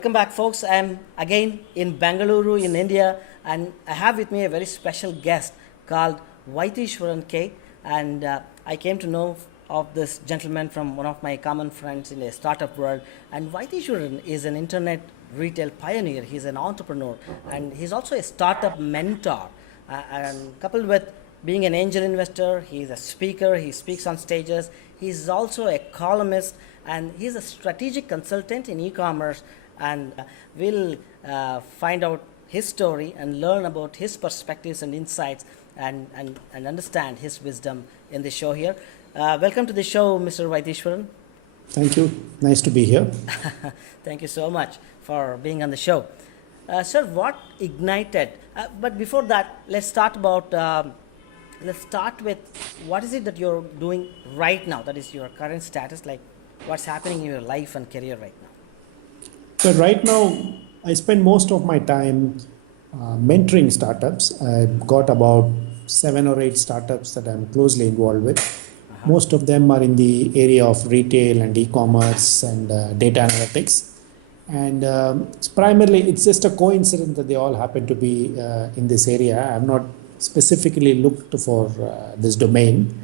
Welcome back, folks. I'm again in Bangalore, in India, and I have with me a very special guest called Vaitheeswaran K. And I came to know of this gentleman from one of my common friends in a startup world. And Vaitheeswaran is an internet retail pioneer. He's an entrepreneur, and he's also a startup mentor. And coupled with being an angel investor, he's a speaker. He speaks on stages. He's also a columnist, and he's a strategic consultant in e-commerce. And we'll find out his story and learn about his perspectives and insights and understand his wisdom in the show here. Welcome to the show, Mr. Vaitheeswaran. Thank you. Nice to be here. Thank you so much for being on the show. Sir, what ignited? But before that, let's start with what is it that you're doing right now? That is your current status, like what's happening in your life and career right now? But right now, I spend most of my time mentoring startups. I've got about 7 or 8 startups that I'm closely involved with. Most of them are in the area of retail and e-commerce and data analytics. And it's just a coincidence that they all happen to be in this area. I've not specifically looked for this domain.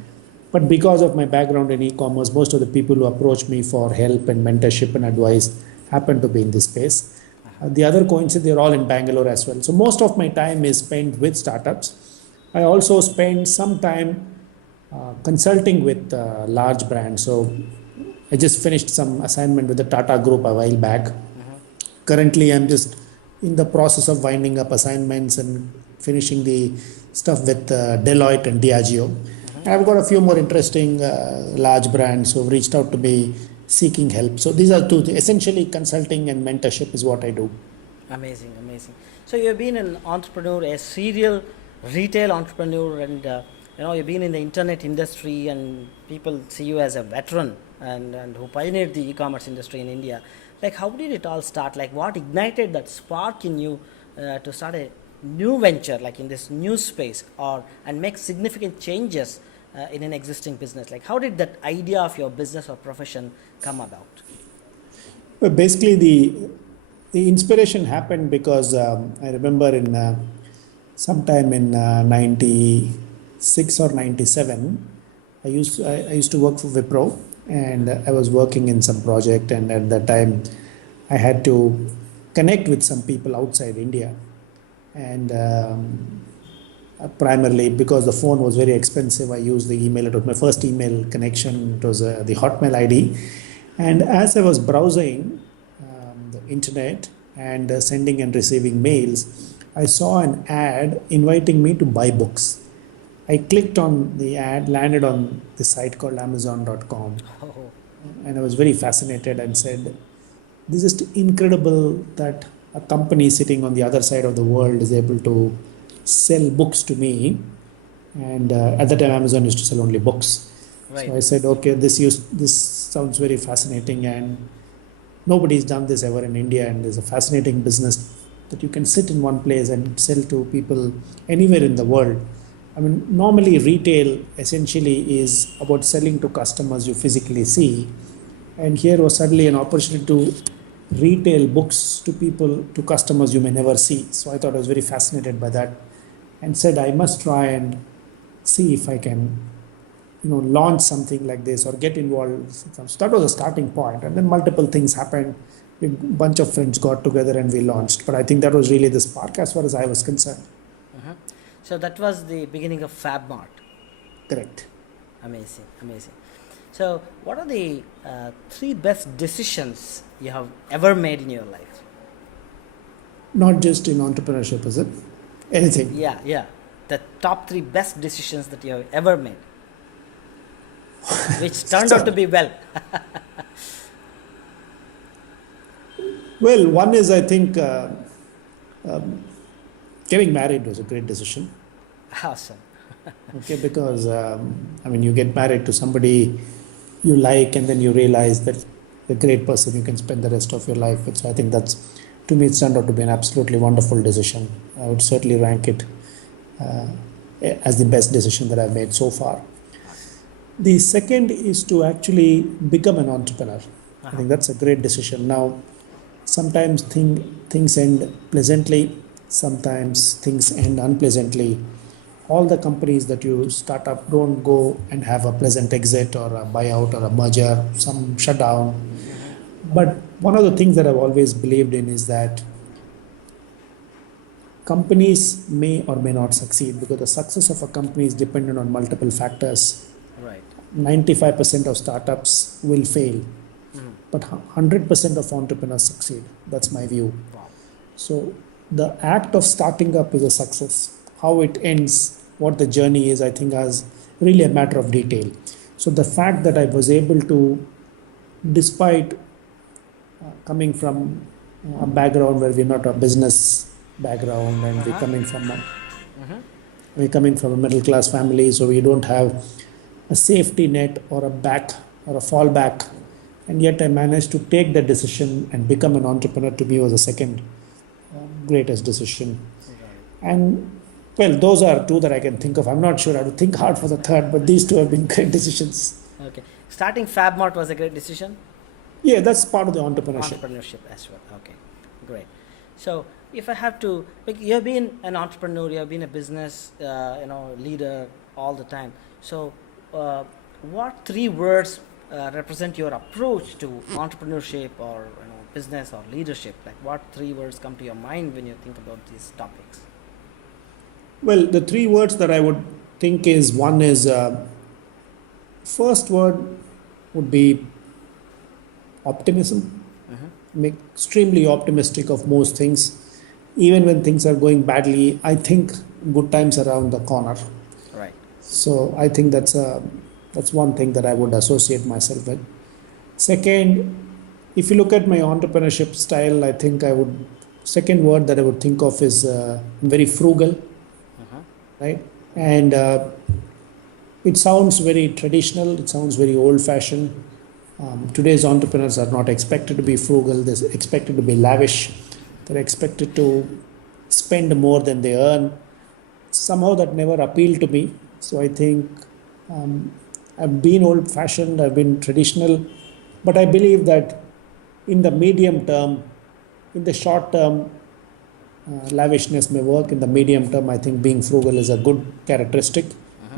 But because of my background in e-commerce, most of the people who approach me for help and mentorship and advice happen to be in this space. The other coincidence, they're all in Bangalore as well. So most of my time is spent with startups. I also spend some time consulting with large brands. So I just finished some assignment with the Tata Group a while back. Currently, I'm just in the process of winding up assignments and finishing the stuff with Deloitte and Diageo. And I've got a few more interesting large brands who have reached out to me seeking help. So these are two, essentially consulting and mentorship is what I do. Amazing. So you've been an entrepreneur, a serial retail entrepreneur, and you've been in the internet industry, and people see you as a veteran and who pioneered the e-commerce industry in India. Like, how did it all start? Like, what ignited that spark in you to start a new venture, like in this new space, and make significant changes in an existing business? Like, how did that idea of your business or profession come about? Well, basically, the inspiration happened because I remember in sometime in 96 or 97, I used to work for Wipro, and I was working in some project, and at that time I had to connect with some people outside India, and primarily because the phone was very expensive, I used the email. It was my first email connection. It was the Hotmail ID, and as I was browsing the internet and sending and receiving mails, I saw an ad inviting me to buy books. I clicked on the ad, landed on the site called Amazon.com, and I was very fascinated and said, "This is incredible that a company sitting on the other side of the world is able to sell books to me." And at that time, Amazon used to sell only books. Right. So I said, "Okay, this sounds very fascinating, and nobody's done this ever in India, and there's a fascinating business that you can sit in one place and sell to people anywhere in the world." I mean, normally retail essentially is about selling to customers you physically see, and here was suddenly an opportunity to retail books to people, to customers you may never see. So I thought I was very fascinated by that, and said I must try and see if I can, launch something like this or get involved. So that was a starting point, and then multiple things happened. A bunch of friends got together and we launched. But I think that was really the spark as far as I was concerned. So that was the beginning of FabMart. Correct. Amazing. So what are the 3 best decisions you have ever made in your life? Not just in entrepreneurship, is it? Anything. Yeah. The top 3 best decisions that you have ever made, which turned out to be well. Well, one is, I think, getting married was a great decision. Awesome. Okay, because, you get married to somebody you like, and then you realize that the great person you can spend the rest of your life with. So I think to me, it's turned out to be an absolutely wonderful decision. I would certainly rank it as the best decision that I've made so far. The second is to actually become an entrepreneur. I think that's a great decision. Now, Sometimes things end pleasantly, sometimes things end unpleasantly. All the companies that you start up don't go and have a pleasant exit or a buyout or a merger, some shutdown. But one of the things that I've always believed in is that companies may or may not succeed because the success of a company is dependent on multiple factors. Right. 95% of startups will fail, but 100% of entrepreneurs succeed. That's my view. Wow. So the act of starting up is a success. How it ends, what the journey is, I think is really a matter of detail. So the fact that I was able to, despite coming from a background where we're not a business background and we're coming from a middle class family, so we don't have a safety net or a back or a fallback, and yet I managed to take that decision and become an entrepreneur. To me was the second greatest decision. And well, those are two that I can think of. I'm not sure. I would think hard for the third, but these two have been great decisions. Okay. Starting FabMart was a great decision. Yeah, that's part of the entrepreneurship. Entrepreneurship as well. Okay, great. So if I have to, like, you've been an entrepreneur, you've been a business, leader all the time. So, what three words represent your approach to entrepreneurship or business or leadership? Like, what three words come to your mind when you think about these topics? Well, the three words that I would think is one is first word would be optimism. I'm extremely optimistic of most things. Even when things are going badly, I think good times are around the corner. Right. So I think that's one thing that I would associate myself with. Second, if you look at my entrepreneurship style, I think second word that I would think of is very frugal, right? And it sounds very traditional, it sounds very old-fashioned. Today's entrepreneurs are not expected to be frugal, they're expected to be lavish, they're expected to spend more than they earn. Somehow that never appealed to me. So I think I've been old-fashioned, I've been traditional, but I believe that in the medium term, in the short term, lavishness may work. In the medium term, I think being frugal is a good characteristic,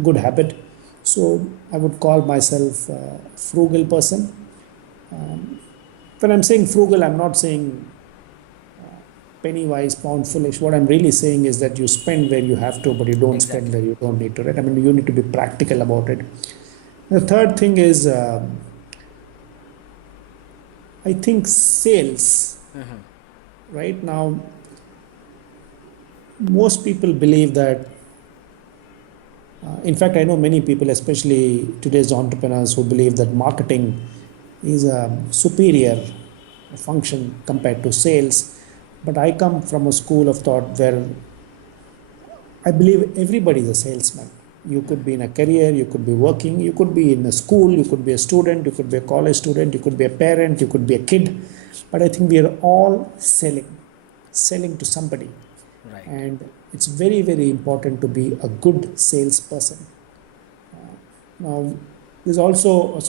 good habit. So I would call myself a frugal person. When I'm saying frugal, I'm not saying penny wise, pound foolish. What I'm really saying is that you spend where you have to, but you don't spend where you don't need to. Right? I mean, you need to be practical about it. The third thing is, I think sales. Right now, most people believe that. In fact, I know many people, especially today's entrepreneurs, who believe that marketing is a superior function compared to sales. But I come from a school of thought where I believe everybody is a salesman. You could be in a career, you could be working, you could be in a school, you could be a student, you could be a college student, you could be a parent, you could be a kid. But I think we are all selling to somebody. Right. And it's very, very important to be a good salesperson. Now, there's also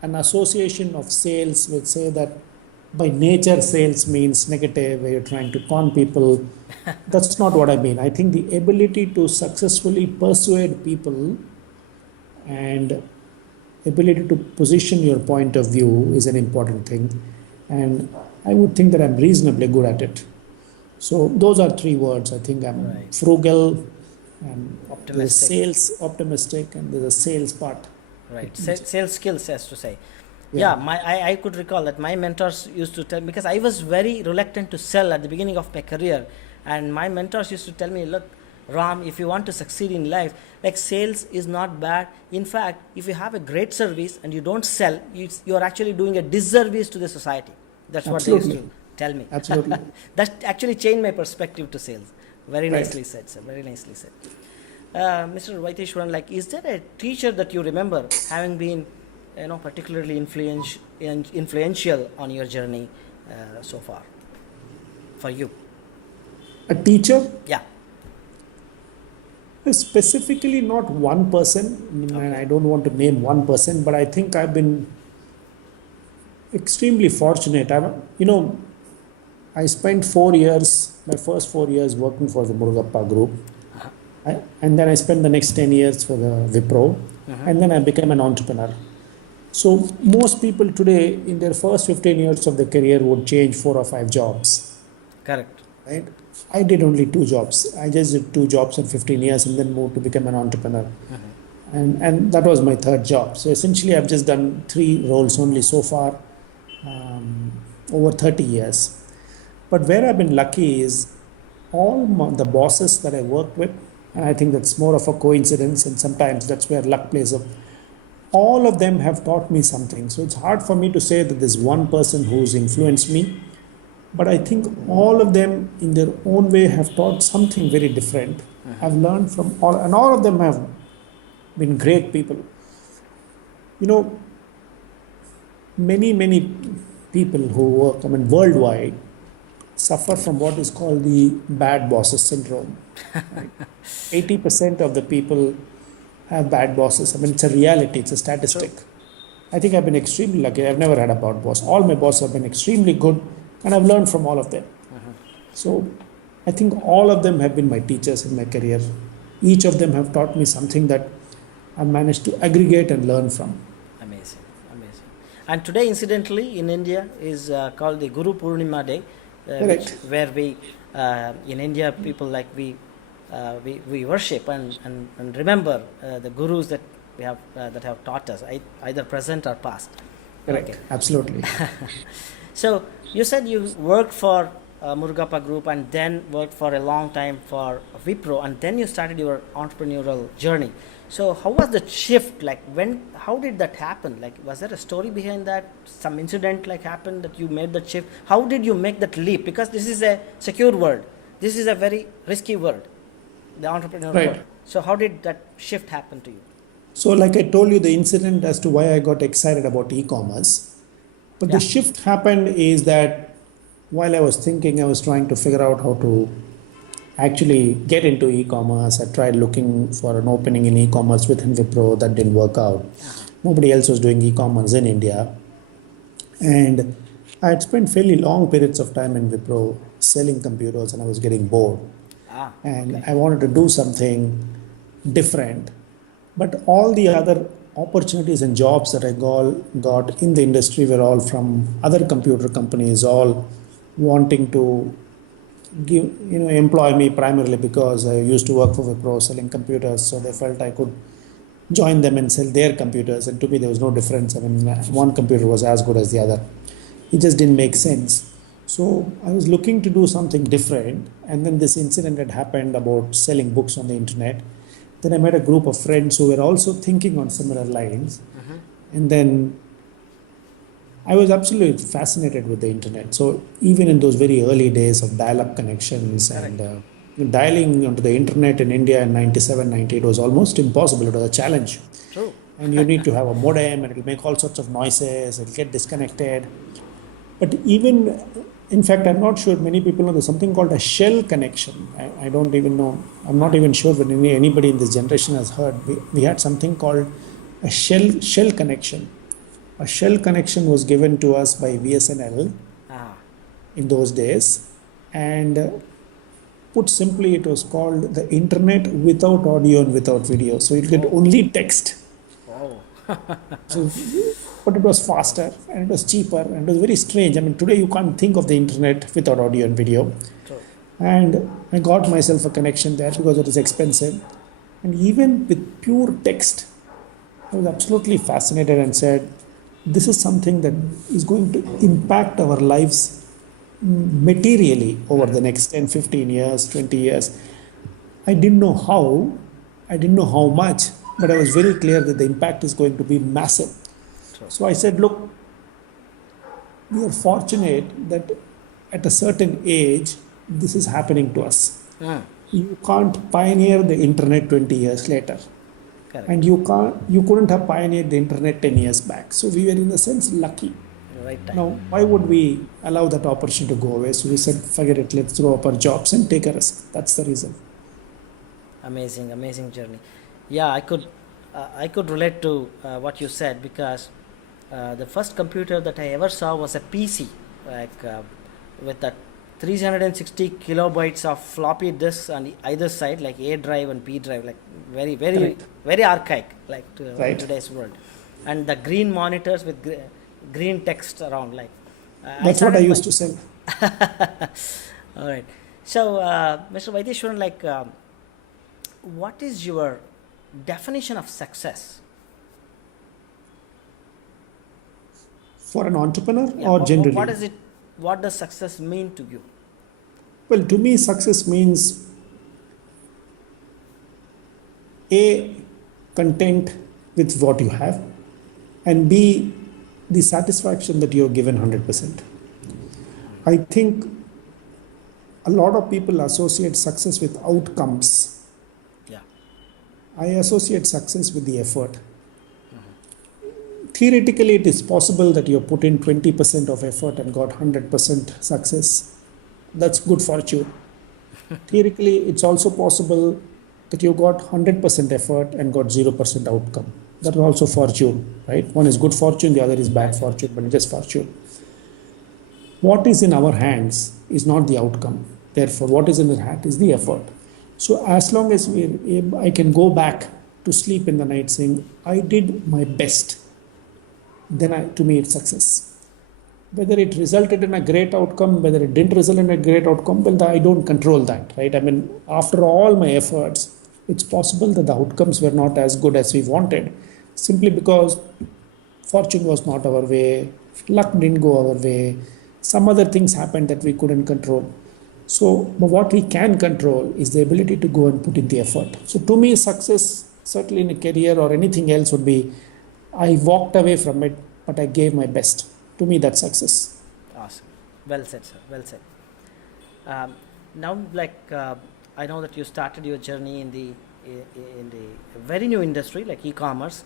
an association of sales which say that by nature sales means negative, where you're trying to con people. That's not what I mean. I think the ability to successfully persuade people and ability to position your point of view is an important thing. And I would think that I'm reasonably good at it. So those are three words. I think I'm frugal, and optimistic. There's sales, optimistic, and there's a sales part. Right, sales skills, as to say. Yeah, I could recall that my mentors used to tell, because I was very reluctant to sell at the beginning of my career, and my mentors used to tell me, look, Ram, if you want to succeed in life, like, sales is not bad. In fact, if you have a great service and you don't sell, you're actually doing a disservice to the society. That's what they used to tell me. Absolutely. That actually changed my perspective to sales. Very nicely said, sir. Very nicely said. Mr. Vaitheeswaran, like, is there a teacher that you remember having been, particularly influential on your journey so far, for you? A teacher? Yeah. Specifically, not one person. And I don't want to name one person, but I think I've been extremely fortunate. I spent 4 years, my first 4 years working for the Murugappa group. And then I spent the next 10 years for the Wipro. And then I became an entrepreneur. So most people today in their first 15 years of their career would change 4 or 5 jobs, Correct. right? I did only 2 jobs. I just did 2 jobs in 15 years and then moved to become an entrepreneur. And that was my third job. So essentially I've just done 3 roles only so far, over 30 years. But where I've been lucky is the bosses that I worked with, and I think that's more of a coincidence, and sometimes that's where luck plays up. All of them have taught me something. So it's hard for me to say that there's one person who's influenced me, but I think all of them in their own way have taught something very different. I've learned from all, and all of them have been great people. You know, many people who work, worldwide, suffer from what is called the bad bosses syndrome. Right? 80% of the people have bad bosses. It's a reality, it's a statistic. Sure. I think I've been extremely lucky. I've never had a bad boss. All my bosses have been extremely good, and I've learned from all of them. So I think all of them have been my teachers in my career. Each of them have taught me something that I've managed to aggregate and learn from. Amazing. And today, incidentally, in India is called the Guru Purnima Day, where we, in India, people we worship and remember the gurus that we have that have taught us, either present or past. Correct. Okay. Absolutely. So you said you worked for Murugappa Group and then worked for a long time for Wipro, and then you started your entrepreneurial journey. So how was the shift? How did that happen? Was there a story behind that? Some incident happened that you made that shift? How did you make that leap? Because this is a secure world. This is a very risky world, the entrepreneurial world. So how did that shift happen to you? So like I told you the incident as to why I got excited about e-commerce. But the shift happened is that while I was thinking, I was trying to figure out how to actually get into e-commerce. I tried looking for an opening in e-commerce within Wipro. That didn't work out. Nobody else was doing e-commerce in India. And I had spent fairly long periods of time in Wipro selling computers, and I was getting bored. I wanted to do something different. But all the other opportunities and jobs that I got in the industry were all from other computer companies, all wanting to employ me primarily because I used to work for Wipro selling computers, so they felt I could join them and sell their computers, and to me there was no difference. One computer was as good as the other. It just didn't make sense. So I was looking to do something different, and then this incident had happened about selling books on the internet. Then I met a group of friends who were also thinking on similar lines, and then I was absolutely fascinated with the internet. So even in those very early days of dial-up connections and dialing onto the internet in India in 97, 98 was almost impossible. It was a challenge. True. And you need to have a modem, and it'll make all sorts of noises, it'll get disconnected. But even, in fact, I'm not sure many people know there's something called a shell connection. I don't even know. I'm not even sure whether anybody in this generation has heard. We had something called a shell connection. A shell connection was given to us by VSNL in those days, and put simply, it was called the internet without audio and without video. So you get only text. Wow. But it was faster and it was cheaper and it was very strange. Today you can't think of the internet without audio and video. True. And I got myself a connection there because it was expensive. And even with pure text, I was absolutely fascinated and said, this is something that is going to impact our lives materially over the next 10, 15 years, 20 years. I didn't know how much, but I was very clear that the impact is going to be massive. Sure. So I said, look, we are fortunate that at a certain age, this is happening to us. You can't pioneer the internet 20 years later. Correct. And you couldn't have pioneered the internet 10 years back. So we were in a sense lucky. Right time. Now, why would we allow that opportunity to go away? So we said, forget it, let's throw up our jobs and take a risk. That's the reason. Amazing journey. Yeah, I could relate to what you said, because the first computer that I ever saw was a PC, with that 360 kilobytes of floppy disks on either side, like A drive and P drive, like very Right. very archaic, like in Right. today's world. And the green monitors with green text around, like That's what I used to sell. All right. So, Mr. Vaitheeswaran, like, what is your definition of success? For an entrepreneur Yeah, or generally? what is it? What does success mean to you? Well, to me, success means A, content with what you have, and B, the satisfaction that you're given 100%. I think a lot of people associate success with outcomes. Yeah. I associate success with the effort. Theoretically, it is possible that you put in 20% of effort and got 100% success. That's good fortune. Theoretically, it's also possible that you got 100% effort and got 0% outcome. That is also fortune, right? One is good fortune, the other is bad fortune, but it's just fortune. What is in our hands is not the outcome. Therefore, what is in the hand is the effort. So as long as I can go back to sleep in the night saying, I did my best, then to me it's success. Whether it resulted in a great outcome, whether it didn't result in a great outcome, well, I don't control that, right? I mean, after all my efforts, it's possible that the outcomes were not as good as we wanted, simply because fortune was not our way, luck didn't go our way, some other things happened that we couldn't control. So, but what we can control is the ability to go and put in the effort. So, to me, success, certainly in a career or anything else, would be I walked away from it, but I gave my best. To me, that's success. Awesome. Well said, sir. Well said. Now, like, I know that you started your journey in the very new industry, like e-commerce,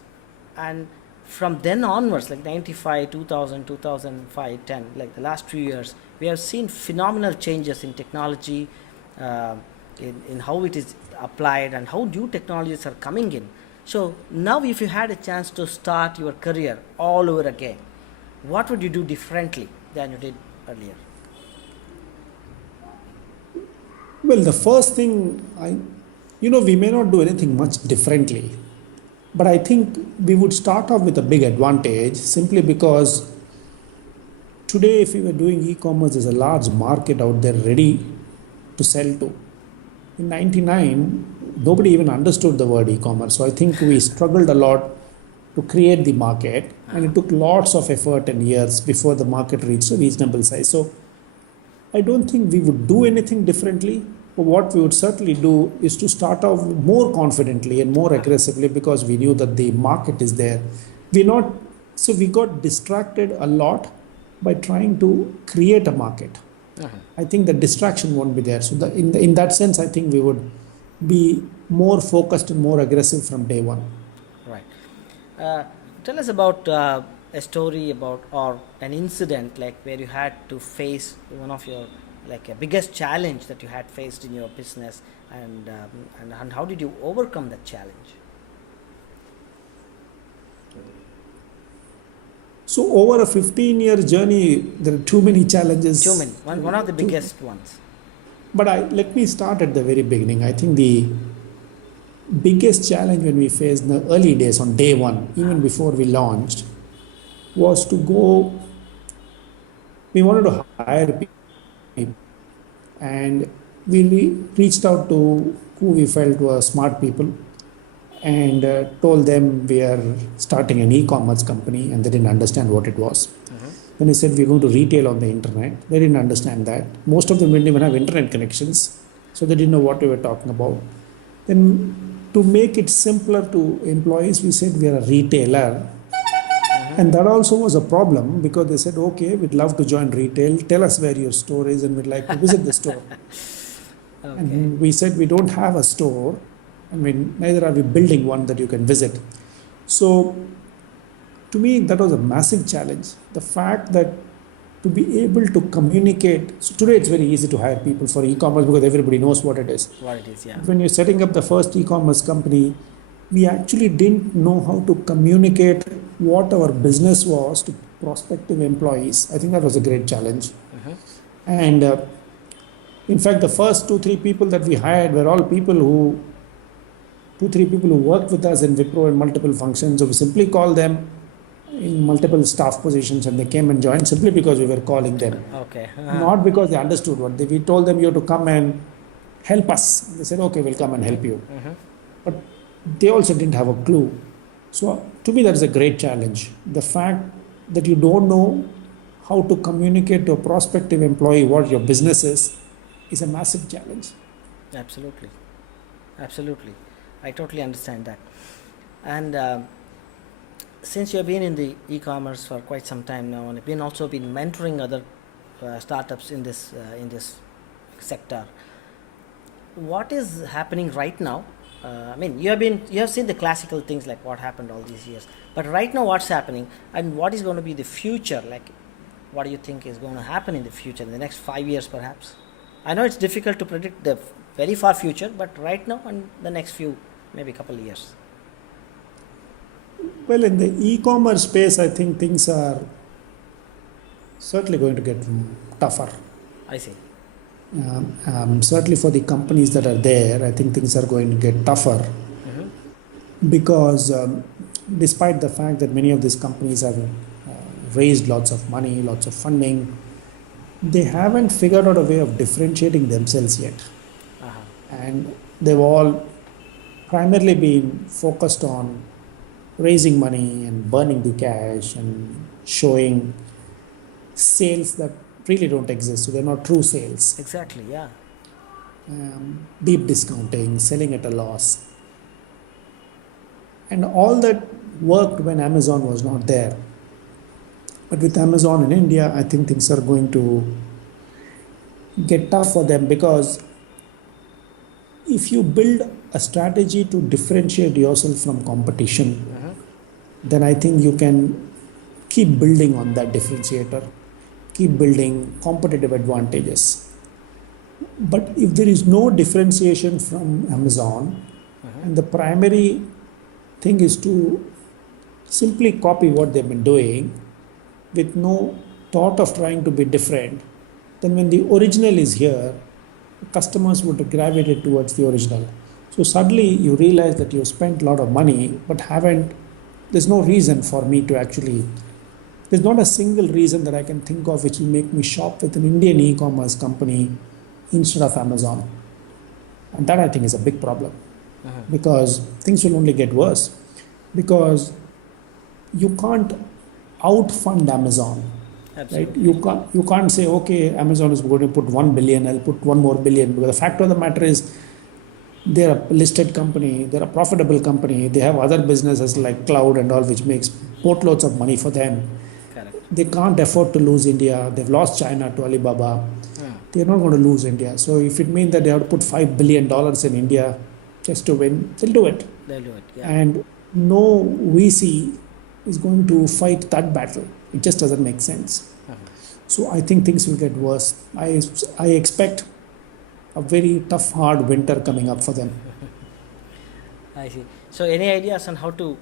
and from then onwards, like 95, 2000, 2005, 10, like the last few years, we have seen phenomenal changes in technology, in how it is applied and how new technologies are coming in. So now, if you had a chance to start your career all over again, what would you do differently than you did earlier? Well, the first thing, we may not do anything much differently, but I think we would start off with a big advantage simply because today, if we were doing e-commerce, there's a large market out there ready to sell to. In 99, nobody even understood the word e-commerce. So I think we struggled a lot to create the market, and it took lots of effort and years before the market reached a reasonable size. So I don't think we would do anything differently, but what we would certainly do is to start off more confidently and more aggressively because we knew that the market is there. We got distracted a lot by trying to create a market. I think the distraction won't be there. So in that sense, I think we would be more focused and more aggressive from day one. Right. Tell us about a story about or an incident like where you had to face one of your like a biggest challenge that you had faced in your business, and how did you overcome that challenge? So over a 15-year journey, there are too many challenges. Too many. One of the biggest ones. But let me start at the very beginning. I think the biggest challenge when we faced in the early days on day one, even before we launched, was to go. We wanted to hire people, and we reached out to who we felt were smart people, and told them we are starting an e-commerce company, and they didn't understand what it was. Then I said we're going to retail on the internet. They didn't understand that. Most of them didn't even have internet connections, so they didn't know what we were talking about. Then to make it simpler to employees, we said we are a retailer. And that also was a problem because they said, okay, we'd love to join retail. Tell us where your store is and we'd like to visit the store. Okay. And we said we don't have a store. I mean, neither are we building one that you can visit. So to me, that was a massive challenge. The fact that to be able to communicate. So today it's very easy to hire people for e-commerce because everybody knows what it is. What it is, yeah. When you're setting up the first e-commerce company, we actually didn't know how to communicate what our business was to prospective employees. I think that was a great challenge. And In fact, the first 2-3 people that we hired were all people who, 2-3 people who worked with us in Wipro in multiple functions. So we simply called them in multiple staff positions and they came and joined simply because we were calling them. Okay. Not because they understood what we told them, you have to come and help us. They said, okay, we'll come and help you. But they also didn't have a clue. So to me, that is a great challenge. The fact that you don't know how to communicate to a prospective employee what your business is a massive challenge. Absolutely. Absolutely. I totally understand that. And since you have been in the e-commerce for quite some time now, and have been also been mentoring other startups in this sector, what is happening right now? I mean, you have seen the classical things like what happened all these years, but right now what's happening and what is going to be the future? Like, what do you think is going to happen in the future, in the next 5 years perhaps? I know it's difficult to predict the very far future, but right now and the next few, maybe couple of years. Well, in the e-commerce space, I think things are certainly going to get tougher. I see. Certainly for the companies that are there, I think things are going to get tougher because despite the fact that many of these companies have raised lots of money, lots of funding, they haven't figured out a way of differentiating themselves yet. And they've all primarily been focused on raising money and burning the cash and showing sales that really don't exist. So they're not true sales. Exactly, yeah. Deep discounting, selling at a loss. And all that worked when Amazon was not there. But with Amazon in India, I think things are going to get tough for them because if you build a strategy to differentiate yourself from competition, then I think you can keep building on that differentiator, keep building competitive advantages. But if there is no differentiation from Amazon, and the primary thing is to simply copy what they've been doing with no thought of trying to be different, then when the original is here, customers would gravitate towards the original. So suddenly you realize that you've spent a lot of money but there's no reason for me to actually, there's not a single reason that I can think of which will make me shop with an Indian e-commerce company instead of Amazon. And that I think is a big problem because things will only get worse because you can't outfund Amazon. Absolutely. Right? You can't say, okay, Amazon is going to put 1 billion, I'll put 1 more billion. Because the fact of the matter is, they're a listed company, they're a profitable company, they have other businesses like cloud and all, which makes boatloads of money for them. Correct. They can't afford to lose India. They've lost China to Alibaba. They're not going to lose India. So if it means that they have to put $5 billion in India just to win, they'll do it. They'll do it, yeah. And no VC is going to fight that battle. It just doesn't make sense. So I think things will get worse. I expect a very tough, hard winter coming up for them. I see. So any ideas on how to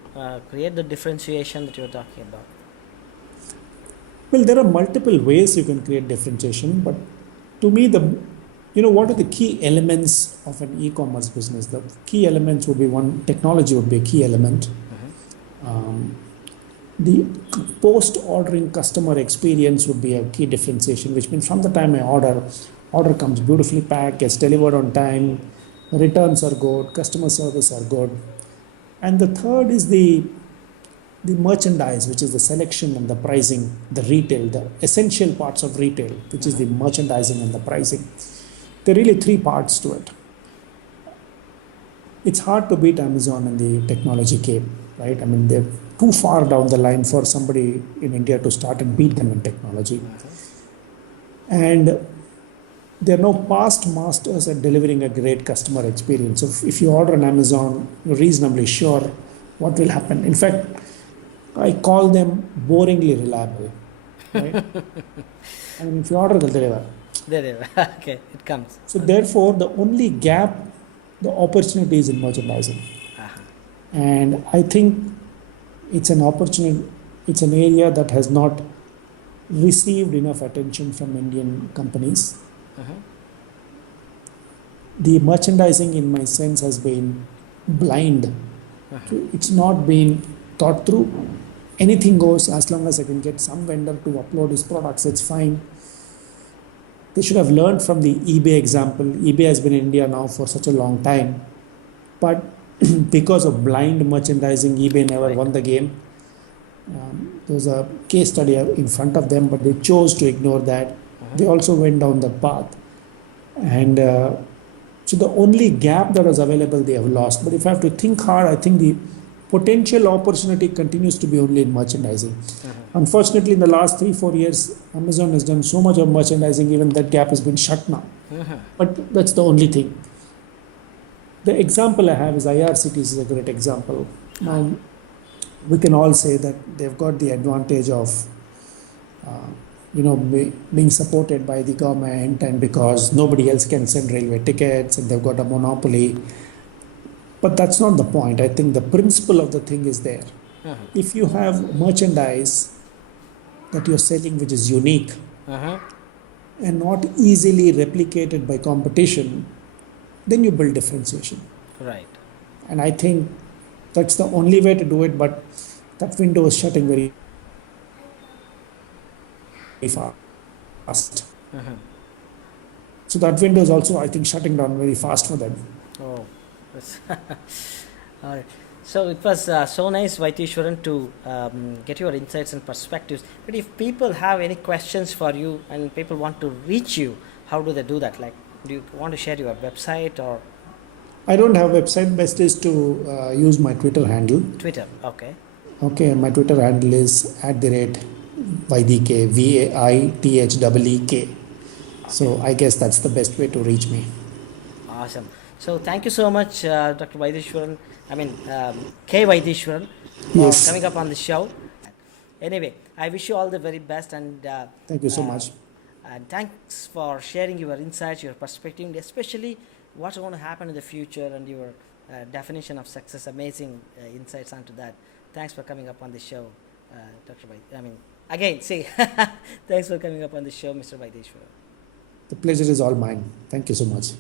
create the differentiation that you're talking about? Well, there are multiple ways you can create differentiation, but to me, what are the key elements of an e-commerce business? The key elements would be one, technology would be a key element. The post-ordering customer experience would be a key differentiation, which means from the time I order comes beautifully packed, gets delivered on time, returns are good, customer service are good. And the third is the merchandise, which is the selection and the pricing, the retail, the essential parts of retail, which is the merchandising and the pricing. There are really three parts to it. It's hard to beat Amazon in the technology game, right? I mean, they're too far down the line for somebody in India to start and beat them in technology. And they're now past masters at delivering a great customer experience. So if you order on Amazon, you're reasonably sure what will happen. In fact, I call them boringly reliable. Right? I mean, if you order, they'll deliver. Okay, it comes. So therefore, the only gap, the opportunity is in merchandising. And I think it's an opportunity, it's an area that has not received enough attention from Indian companies. the merchandising in my sense has been blind. It's not been thought through. Anything goes as long as I can get some vendor to upload his products, it's fine. They should have learned from the eBay example. eBay has been in India now for such a long time, but because of blind merchandising, eBay never won the game. There was a case study in front of them, but they chose to ignore that. They also went down that path. And so the only gap that was available, they have lost. But if I have to think hard, I think the potential opportunity continues to be only in merchandising. Unfortunately, in the last 3-4 years, Amazon has done so much of merchandising, even that gap has been shut now. But that's the only thing. The example I have is IRCTC is a great example. Now, we can all say that they've got the advantage of being supported by the government, and because nobody else can send railway tickets and they've got a monopoly. But that's not the point. I think the principle of the thing is there. If you have merchandise that you're selling which is unique and not easily replicated by competition, then you build differentiation. Right. And I think that's the only way to do it, but that window is shutting very fast. So that window is also, I think, shutting down very fast for them. Oh, all right. So it was so nice, Vaitheeswaran, to get your insights and perspectives. But if people have any questions for you and people want to reach you, how do they do that? Like, do you want to share your website or? I don't have a website. Best is to use my Twitter handle. Twitter, okay. Okay, my Twitter handle is @Vaitheek, VAITHEEK. So I guess that's the best way to reach me. Awesome. So thank you so much, Dr. Vaitheeswaran. K. Vaitheeswaran, for Yes. coming up on the show. Anyway, I wish you all the very best, and Thank you so much. And thanks for sharing your insights, your perspective, especially what's going to happen in the future, and your definition of success. Amazing insights onto that. Thanks for coming up on the show, Dr. Thanks for coming up on the show, Mr. Vaitheeswaran. The pleasure is all mine. Thank you so much.